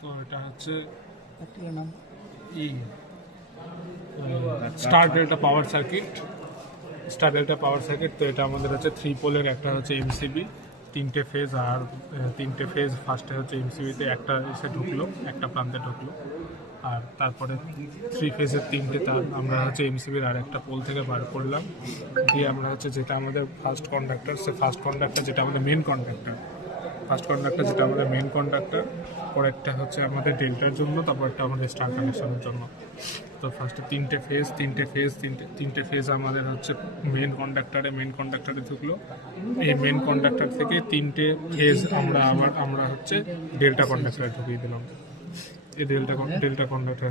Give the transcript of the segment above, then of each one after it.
তো এটা হচ্ছে স্টার ডেল্টা পাওয়ার সার্কিট। তো এটা আমাদের হচ্ছে 3 পোলের, একটা হচ্ছে এমসিবি, 3টে ফেজ। আর 3টে ফেজ ফার্স্টে হচ্ছে এমসিবিতে একটা এসে ঢুকলো, একটা প্রান্তে ঢুকলো। আর তারপরে 3 ফেজের 3টে তার আমরা হচ্ছে এমসিবির আর একটা পোল থেকে বার করলাম, দিয়ে আমরা হচ্ছে যেটা আমাদের ফার্স্ট কন্ডাক্টর যেটা আমাদের মেন কন্ডাক্টর, পরেরটা হচ্ছে আমাদের ডেল্টার জন্য, তারপরটা আমাদের স্টার কানেকশনের জন্য। তো ফার্স্টে তিনটে ফেজ আমাদের হচ্ছে মেন কন্ডাক্টরে ঢুকলো। এই মেন কন্ডাক্টর থেকে 3টে ফেজ আমরা হচ্ছে ডেল্টা কন্ডাক্টরে ঢুকিয়ে দিলাম। এই ডেল্টা কন্ডাক্টর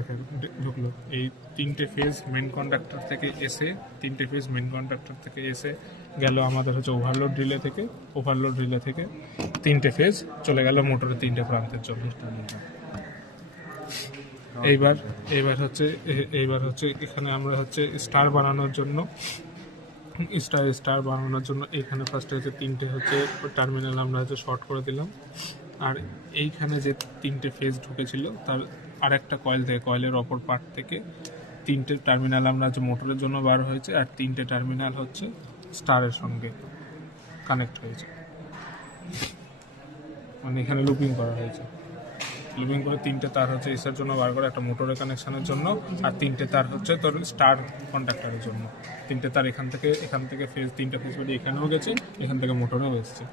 ঢুকলো। এই 3টে ফেজ মেন কন্ডাক্টর থেকে এসে গেল আমাদের হচ্ছে ওভারলোড রিলে থেকে 3টে ফেজ চলে গেল মোটরের 3টে প্রান্তের জন্য। এইবার হচ্ছে এখানে আমরা হচ্ছে স্টার বানানোর জন্য এখানে ফার্স্টে হচ্ছে 3টে হচ্ছে টার্মিনাল আমরা হচ্ছে শর্ট করে দিলাম। আর এইখানে যে 3টে ফেজ ঢুকেছিল তার আরেকটা কয়েলের অপর পার্ট থেকে 3টে টার্মিনাল আমরা হচ্ছে মোটরের জন্য বার হয়েছে, আর 3টে টার্মিনাল হচ্ছে স্টারের সঙ্গে কানেক্ট হয়েছে। মানে এখানে লুপিং করা হয়েছে। লুপিং করে 3টে তার হচ্ছে এসের জন্য বার করে, একটা মোটরের কানেকশনের জন্য, আর 3টে তার হচ্ছে তোর স্টার কন্ডাক্টরের জন্য। 3টে তার এখান থেকে ফেজ 3টে ফেজ বলে এখানেও গেছে, এখান থেকে মোটরেও এসছে।